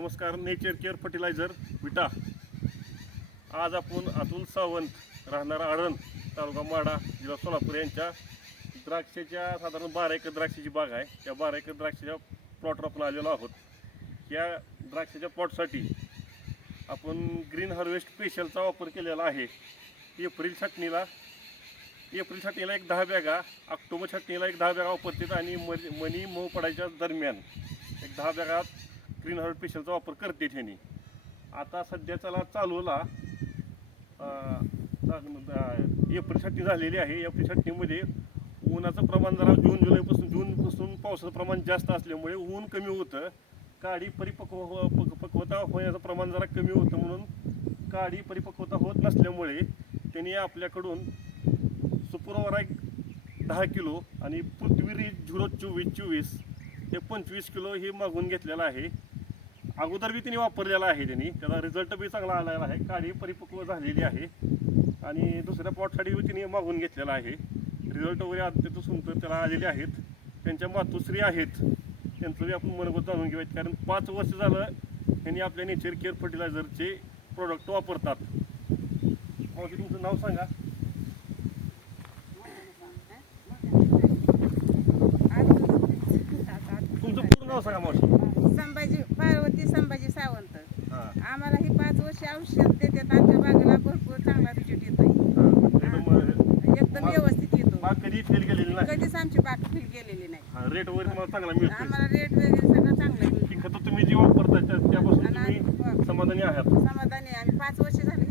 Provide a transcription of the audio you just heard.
नमस्कार nature care fertiliser विटा. आज आपण अतुल सावंत राहणारा आळंद तालुका माडा जिल्हा सोलापूर यांच्या द्राक्षाच्या साधारण बारा एकर द्राक्षाची बाग आहे. त्या बारा एकर द्राक्षाच्या प्लॉटवर आपण आलेलो आहोत. या द्राक्षाच्या प्लॉटसाठी आपण ग्रीन हार्वेस्ट स्पेशलचा वापर केलेला आहे. एप्रिल छटणीला एप्रिल छटणीला एक दहा बॅगा ऑक्टोबर छटणीला एक दहा बॅगा वापरतात आणि मनी मनी मऊ पडायच्या दरम्यान एक दहा बॅगा ग्रीन हाऊस पेशलचा वापर करते ह्यानी आता सध्या चला चालूला एप्रिलसाठी एप्रिल छटणी झालेली आहे. एप्रिल छटणीमध्ये ऊनाचं प्रमाण जरा जून जुलैपासून जूनपासून पावसाचं प्रमाण जास्त असल्यामुळे ऊन कमी होतं. काडी परिपक्व हो, पक- पक्वता होण्याचं प्रमाण जरा कमी होतं म्हणून काडी परिपक्वता होत नसल्यामुळे त्यांनी आपल्याकडून सुपुरवरा एक दहा किलो आणि पृथ्वीरी झिरो चोवीस चोवीस हे पंचवीस किलो हे मागून घेतलेलं आहे. अगोदर बी त्यांनी वापरलेला आहे त्यांनी. त्याचा रिझल्ट बी चांगला आलेला आहे. काडी परिपक्व झालेली आहे. आणि दुसऱ्या प्लॉटसाठी बी त्यांनी मागून घेतलेला आहे. रिझल्ट वगैरे अत्यंत सुंदर त्याला आलेले आहेत. त्यांच्या मातोश्री आहेत. त्यांचं बी आपण मनोगत जाणून घेऊयात. कारण पाच वर्ष झालं त्यांनी आपल्या नेचर केअर फर्टिलायझरचे प्रोडक्ट वापरतात. मावशी तुमचं नाव सांगा. तुमचं पूर्ण नाव सांगा मावशी. संभाजी पार्वती संभाजी सावंत. हां. आम्हाला ही पाच वर्ष औषध देतात. आमच्या बागेला भरपूर चांगला रिजल्ट येतोय. हां. एकदम व्यवस्थित येतो. बाग कधी फेल गेलेली नाही? कधीच आमची बाग फील गेलेली नाही. हा, रेट वगैरे चांगला मिळतो आम्हाला रेट वगैरे सगळं चांगलं मिळतं खतं तुम्ही जी वापरता त्या- त्यापासून आणि तुम्ही आम्ही- समाधानी आहात. समाधानी. आम्ही पाच वर्ष झाली